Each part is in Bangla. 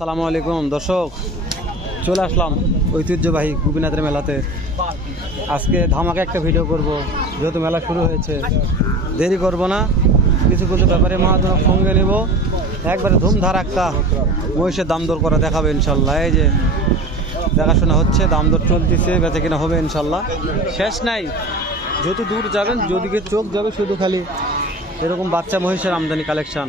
সালামু আলাইকুম, দর্শক। চলে আসলাম ঐতিহ্যবাহী গোপীনাথের মেলাতে। আজকে ধামাকে একটা ভিডিও করব, যেহেতু মেলা শুরু হয়েছে। দেরি করব না, কিছু কিছু ব্যাপারে মহাজনক সঙ্গে নেব। একবারে ধুমধার একটা মহিষের দাম দর করা দেখাবে ইনশাল্লাহ। এই যে দেখাশোনা হচ্ছে, দাম দর চলতেছে, বেঁচে কিনা হবে ইনশাল্লাহ। শেষ নাই, যত দূর যাবেন, যদিকে চোখ যাবে শুধু খালি এরকম বাচ্চা মহিষের আমদানি কালেকশন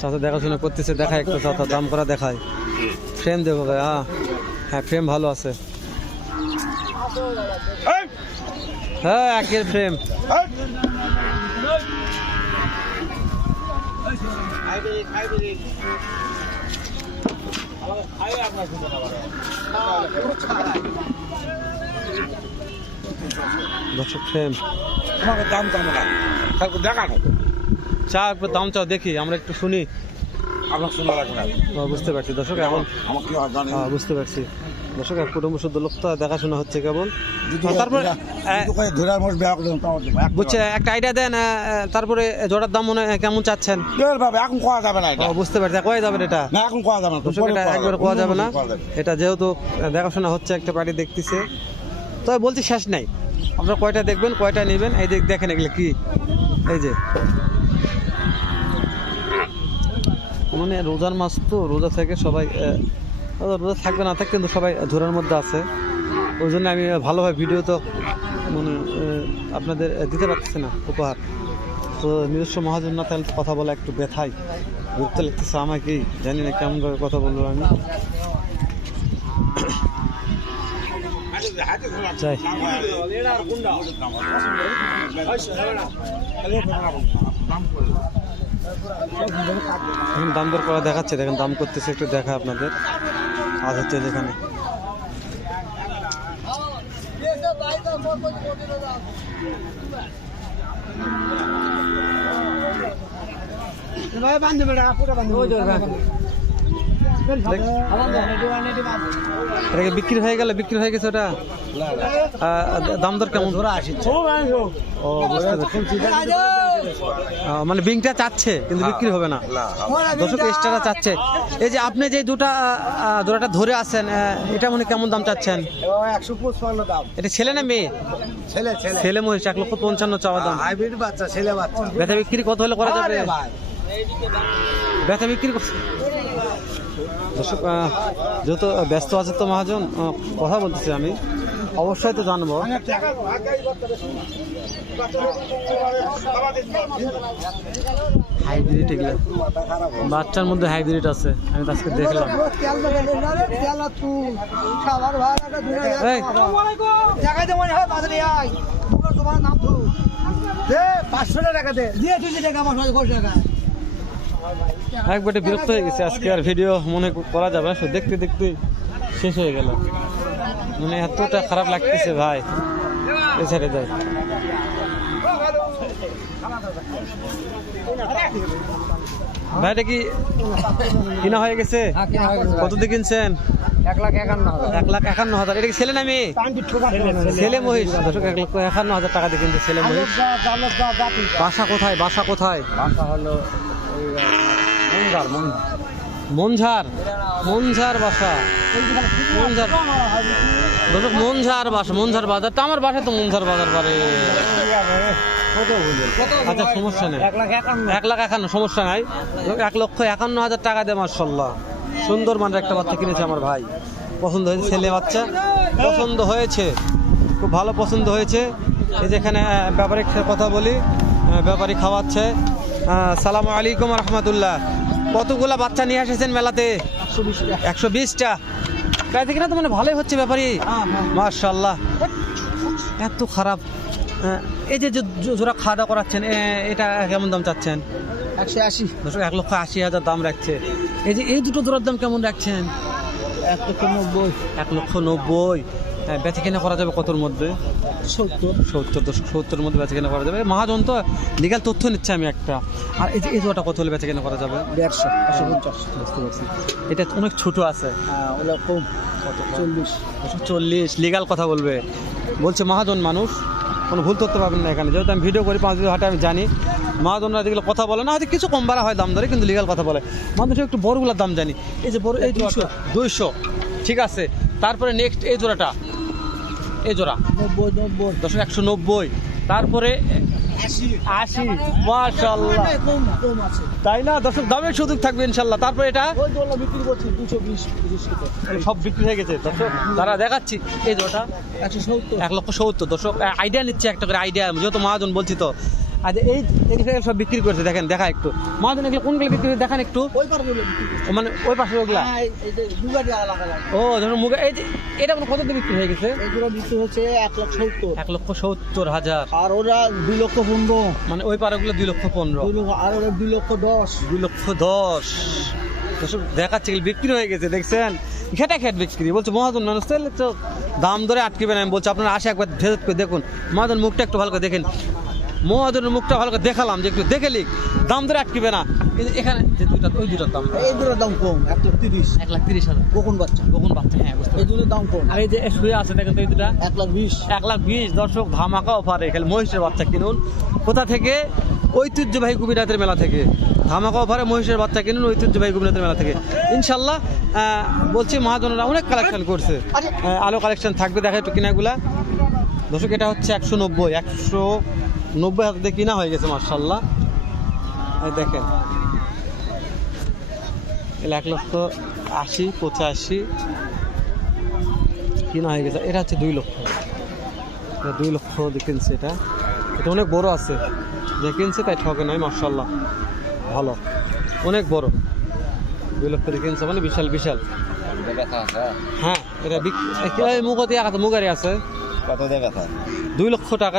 চাচা দেখাশোনা করতেছে, দেখায় একটু চাচা, দাম করা দেখায়। ফ্রেম দেবো ভাই হ্যাঁ হ্যাঁ ফ্রেম ভালো আছে। হ্যাঁ একের ফ্রেম দর্শক ফ্রেম। আমাকে দাম কেমন কালকে দেখানো চা একটু দাম চাও দেখি আমরা একটু শুনি। আপনার শোনা লাগবে বুঝতে পারছি। দর্শক এখন আমাকে জানি বুঝতে পারছি। দর্শক এক কুটুম্ব শুদ্ধ লোক দেখাশোনা হচ্ছে কেবল। তারপরে বুঝছে একটা আইডিয়া দেন তারপরে জোড়ার দাম মনে কেমন চাচ্ছেন? এখন কোয়া যাবে না বুঝতে পারছি কয়ে যাবেন এটা? না এখন কোয়া যাবে না একবার কোয়া যাবে না। এটা যেহেতু দেখাশোনা হচ্ছে একটা পার্টি দেখতেছে। তবে বলছি শেষ নাই। আপনারা কয়টা দেখবেন, কয়টা নেবেন? এই দেখ দেখেন এগুলো কি? এই যে। মানে রোজার মাস তো, রোজা থেকে সবাই রোজা থাকবে না থাক, কিন্তু সবাই ধরার মধ্যে আছে। ওই জন্য আমি ভালোভাবে ভিডিও তো মানে আপনাদের দিতে পারতেছি না, উপহার। তো নিজস্ব মহাজন না তাহলে কথা বলা একটু ব্যথাই বিরক্ত লাগতেছে আমাকেই, জানি না কেমনভাবে কথা বলব আমি চাই এখন দাম দর করা দেখাচ্ছে। দেখেন দাম করতেছে একটু দেখা আপনাদের। আজ হচ্ছে যেখানে। এটা বিক্রি হয়ে গেল? বিক্রি হয়ে গেছে ওটা? দাম দর কেমন? ও মানে বিংটা চাচ্ছে কিন্তু বিক্রি হবে না। দর্শক এক্সট্রা চাচ্ছে। এই যে আপনি যে দুটা দুটাটা ধরে আছেন এটা মানে কেমন দাম চাচ্ছেন? এটা ছেলে না মেয়ে? ছেলে মহিষ এক লক্ষ পঞ্চান্ন চাওয়া দাম। হাইব্রিড বাচ্চা ছেলে বাচ্চা। ব্যথা বিক্রি কত হলে করা যাবে? ব্যথা বিক্রি দর্শক যেহেতু ব্যস্ত আছে তো মহাজন কথা বলতেছি আমি। অবশ্যই তো জানব। হাইব্রিড এগুলো। বাচ্চার মধ্যে হাইব্রিড আছে আমি তো আজকে দেখলাম। পাঁচশো টাকা দে। একবারে বিরক্ত হয়ে গেছে আজকে আর ভিডিও মনে করা যাবে না দেখতে দেখতে শেষ হয়ে গেল। মানে এতটা খারাপ লাগতেছে ভাই এ ছেড়ে যায় ভাইটা কি কিনা হয়ে গেছে? কত দিয়ে কিনছেন? এক লাখ একান্ন হাজার। লাখ এটা কি ছেলে না মেয়ে? ছেলে মহিষ। দর্শক এক লক্ষ একান্ন হাজার টাকা দিয়ে কিনছে ছেলে মহিষ। বাসা কোথায়? বাসা কোথায়? ভাষা হলো মনঝার মনঝার বাসা। মনঝার দর্শক মনঝার বাসা মনঝার বাজারটা আমার বাসা তো মনঝার বাজার পারে আচ্ছা সমস্যা নেই। এক লাখ একান্ন, সমস্যা নাই। এক লক্ষ একান্ন হাজার টাকা দেয় মার্শাল্লাহ সুন্দর মানের একটা বাচ্চা কিনেছে আমার ভাই। পছন্দ হয়েছে ছেলে বাচ্চা। পছন্দ হয়েছে। খুব ভালো পছন্দ হয়েছে। এই যেখানে ব্যাপারিক কথা বলি ব্যাপারী খাওয়াচ্ছে। সালামু আলাইকুম রহমতুল্লাহ। কতগুলা বাচ্চা নিয়ে এসেছেন মেলাতে? একশো বিশটা। প্রায় থেকে না তো মানে ভালোই হচ্ছে ব্যাপারই মার্শাল্লাহ এত খারাপ। এই যে জোড়া খাওয়া দাওয়া করাচ্ছেন এটা কেমন দাম চাচ্ছেন? একশো আশি। এক লক্ষ আশি হাজার দাম রাখছে। এই যে এই দুটো জোড়ার দাম কেমন রাখছেন? এক লক্ষ নব্বই। এক লক্ষ নব্বই। হ্যাঁ বেচে কেনা করা যাবে কতর মধ্যে? সত্তর। সত্তর সত্তর মধ্যে বেচে কেনা করা যাবে। মহাজন তো লিগাল তথ্য নিচ্ছে আমি একটা। আর এই যে এই জোড়াটা কত হলে বেচে কেনা করা যাবে? দেড়শো একশো পঞ্চাশ। বুঝতে পারছি। এটা অনেক ছোট আছে। হ্যাঁ কম। চল্লিশ। চল্লিশ। লিগাল কথা বলবে। বলছে মহাজন মানুষ কোনো ভুল তথ্য পাবেন না এখানে। যেহেতু আমি ভিডিও করি পাঁচ দিন হাটে আমি জানি। মহাজনরা যেগুলো কথা বলে না হয়তো কিছু কম বাড়া হয় দাম ধরে কিন্তু লিগাল কথা বলে। মানুষ একটু বড়গুলোর দাম জানি। এই যে বড় এই দুইশো। দুইশো। ঠিক আছে। তারপরে নেক্সট এই জোড়াটা। এই জোড়া। নব্বই নব্বই দশক একশো নব্বই। তারপরে আশি। মাশাল্লাহ তাই না? দর্শক দামের সুযোগ থাকবে ইনশাল্লাহ তারপরে এটা? দুশো সব বিক্রি হয়ে গেছে। দর্শক তারা দেখাচ্ছি। এই সত্তর। এক লক্ষ সত্তর। দর্শক আইডিয়া নিচ্ছে একটা করে আইডিয়া যেহেতু মহাজন বলছি তো। আচ্ছা এই এগুলো সব বিক্রি করছে দেখেন দেখা একটু। মহাজন এগুলো কোনগুলো বিক্রি করে দেখান একটু। মানে ওই পাশে ওগুলা? হ্যাঁ, ও ধরুন মুগে এই এটা কত বিক্রি হয়ে গেছে? এগুলো বিক্রি হচ্ছে এক লাখ সত্তর। এক লক্ষ সত্তর হাজার। আর ওরা দুই লক্ষ পনেরো। মানে ওই পাড়াগুলো দুই লক্ষ পনেরো। লক্ষ আর ওরা দুই লক্ষ দশ। দুই লক্ষ দশ। দেখাচ্ছে বিক্রি হয়ে গেছে দেখছেন? ঘেটা খেট বিক্রি। বলছে মহাজন মানুষ তো দাম ধরে আটকেবে না আমি বলছি আপনারা আসে একবার ভেজত করে দেখুন। মহাজন মুখটা একটু ভালো করে দেখেন। মহাজনের মুখটা ভালো করে দেখালাম যে একটু দেখে লিখ। দাম ধরে আটকেবে না। কিন্তু এখানে যে দুইটা ওই দুটার দাম। এই দুটোর দাম কম এক লাখ তিরিশ। এক লাখ তিরিশ হাজার। কখন বাচ্চা। কখন বাচ্চা হ্যাঁ বুঝতে এই দুটোর দাম কম। আর এই যে শুয়ে আছে দেখেন তো এই দুটা এক লাখ বিশ। এক লাখ বিশ দর্শক ধামাকা অফার এখানে মহিষের বাচ্চা কিনুন। কোথা থেকে? ঐতিহ্যবাহী কুবিরাতের মেলা থেকে। ধামাকা অফারে মহিষের বাচ্চা কিনুন ঐতিহ্যবাহী কুবিরাতের মেলা থেকে। ইনশাল্লাহ বলছি মহাজনেরা অনেক কালেকশন করছে। আহ, আলো কালেকশন থাকবে দেখা একটু কিনাগুলা। দর্শক এটা হচ্ছে একশো নব্বই একশো নব্বই হাজার দিয়ে কিনা হয়ে গেছে মার্শাল্লাহ এই দেখেন। এক লক্ষ আশি পঁচাশি কিনা হয়ে গেছে। এটা হচ্ছে দুই লক্ষ। দুই লক্ষ কিনছে এটা। এটা অনেক বড় আছে। যে কিনছে তাই ঠকে নয় মার্শাল্লাহ ভালো। অনেক বড়। দুই লক্ষ দিয়ে কিনছে মানে বিশাল বিশাল। হ্যাঁ এটা মুখ দিয়ে আছে মুগারি আছে। কত থাকে দুই লক্ষ টাকা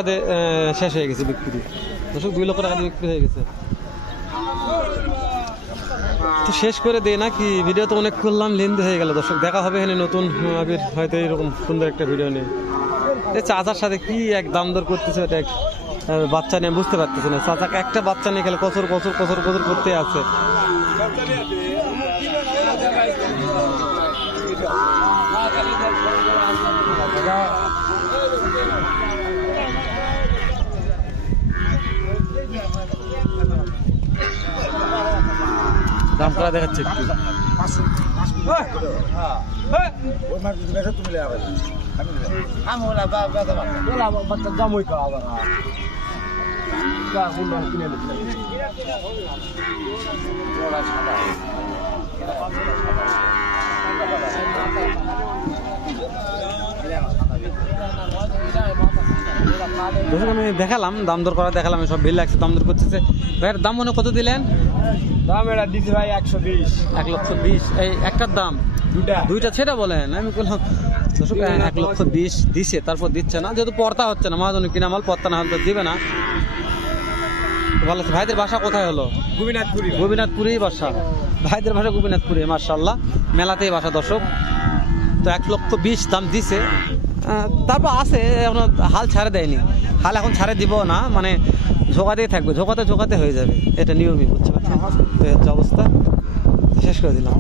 শেষ হয়ে গেছে বিক্রি। দর্শক, দুই লক্ষ টাকা বিক্রি হয়ে গেছে। তো শেষ করে দে না কি ভিডিও তো অনেক করলাম লেন্দি হয়ে গেল। দর্শক, দেখা হবে এখানে নতুন আবির। হয়তো এরকম সুন্দর একটা ভিডিও নেই এই চাচার সাথে কি এক দাম দর করতেছে এটা এক বাচ্চা নিয়ে বুঝতে পারতেছে না। চাচাকে একটা বাচ্চা নিয়ে গেলে কচর কচর কচর কচর করতে আছে। দাম করা দেখাচ্ছে একটু। কিনে দর্শক আমি দেখালাম দাম দর করা দেখালাম সব ভিড় লাগছে দাম দর করতেছে। ভাইয়ের দাম মনে কত দিলেন? দাম এটা দিছি ভাই একশো বিশ। এক লক্ষ বিশ। এই একটার দাম? দুটা দুইটা ছেড়ে বলেন আমি বললাম দর্শক এক লক্ষ বিশ দিছে তারপর দিচ্ছে না। যেহেতু পর্তা হচ্ছে না মহাজন কিনা মাল পর্তা না হলে তো দিবে না। ভালো আছে। ভাইদের বাসা কোথায় হলো? গোবিনাথপুরি গোপীনাথপুরেই বাসা। ভাইদের বাসা গোপীনাথপুরে মার্শাল্লাহ মেলাতেই বাসা দর্শক। তো এক লক্ষ বিশ দাম দিছে। তারপর আসে, এখনও হাল ছাড়ে দেয়নি। হাল এখন ছাড়ে দিব না মানে ঝোকাতেই থাকবে। ঝোকাতে ঝোকাতে হয়ে যাবে। এটা নিয়মই, বুঝতে অবস্থা, শেষ করে দিলাম।